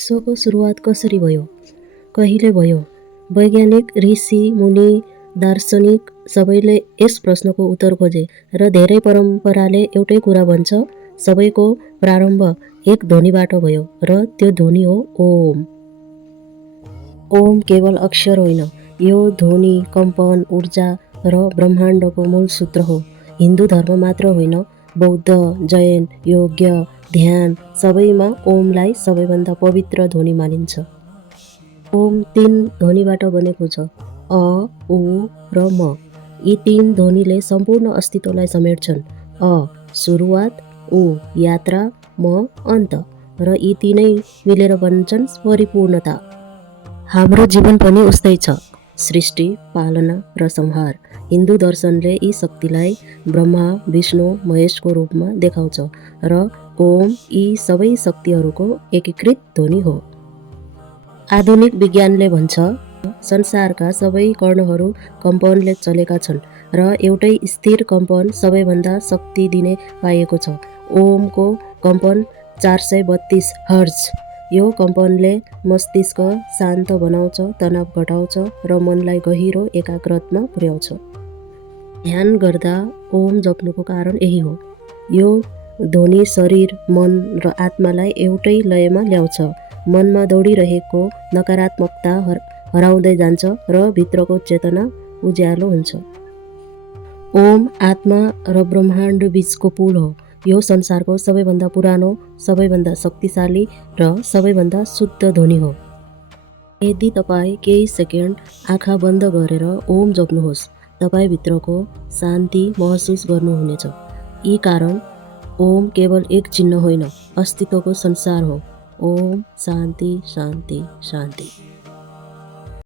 विश्वको सुरुवात कसरी भयो, कहिले भयो? वैज्ञानिक, ऋषि मुनि, दार्शनिक सबैले यस प्रश्नको उत्तर खोजे र धेरै परम्पराले एउटै कुरा भन्छ, सबैको प्रारम्भ एक ध्वनिबाट भयो र त्यो ध्वनि हो ओम। ओम केवल अक्षर होइन, यो ध्वनि, कम्पन, ऊर्जा र ब्रह्माण्डको मूल सूत्र हो। हिन्दू धर्म मात्र होइन, बौद्ध, जैन, योग्य, ध्यान सबैमा ओमलाई सबैभन्दा पवित्र ध्वनि मानिन्छ। ओम 3 ध्वनिबाट बनेको छ, अ, उ र म। यी 3 ध्वनिले सम्पूर्ण अस्तित्वलाई समेट्छन्। अ सुरुवात, उ यात्रा, म अन्त, र यी तीनै मिलेर बन्छन् परिपूर्णता। हाम्रो जीवन पनि उस्तै छ, सृष्टि, पालना र संहार। हिन्दू दर्शनले यी शक्तिलाई ब्रह्मा, विष्णु, महेशको रूपमा देखाउँछ र ओम यी सबै शक्तिहरूको एकीकृत ध्वनि हो। आधुनिक विज्ञानले भन्छ, संसारका सबै कणहरू कम्पनले चलेका छन् र एउटै स्थिर कम्पन सबैभन्दा शक्ति दिने पाइएको छ। ओमको कम्पन 432 हर्ज। यो कम्पनले मस्तिष्क शान्त बनाउँछ, तनाव घटाउँछ र मनलाई गहिरो एकाग्रतामा पुर्याउँछ। ध्यान गर्दा ओम जप्नुको कारण यही हो। यो ध्वनि शरीर, मन र आत्मालाई एउटै लयमा ल्याउँछ। मनमा दौडिरहेको नकारात्मकता हराउँदै जान्छ र भित्रको चेतना उज्यालो हुन्छ। ओम आत्मा र ब्रह्माण्ड बीचको पुल हो। यो संसारको सबैभन्दा पुरानो, सबैभन्दा शक्तिशाली र सबैभन्दा शुद्ध ध्वनि हो। यदि तपाईँ केही सेकेन्ड आँखा बन्द गरेर ओम जप्नुहोस्, तपाईँभित्रको शान्ति महसुस गर्नुहुनेछ। यी कारण ओम केवल एक चिन्ह होइन, अस्तित्वको संसार हो। ओम शान्ति शान्ति शान्ति।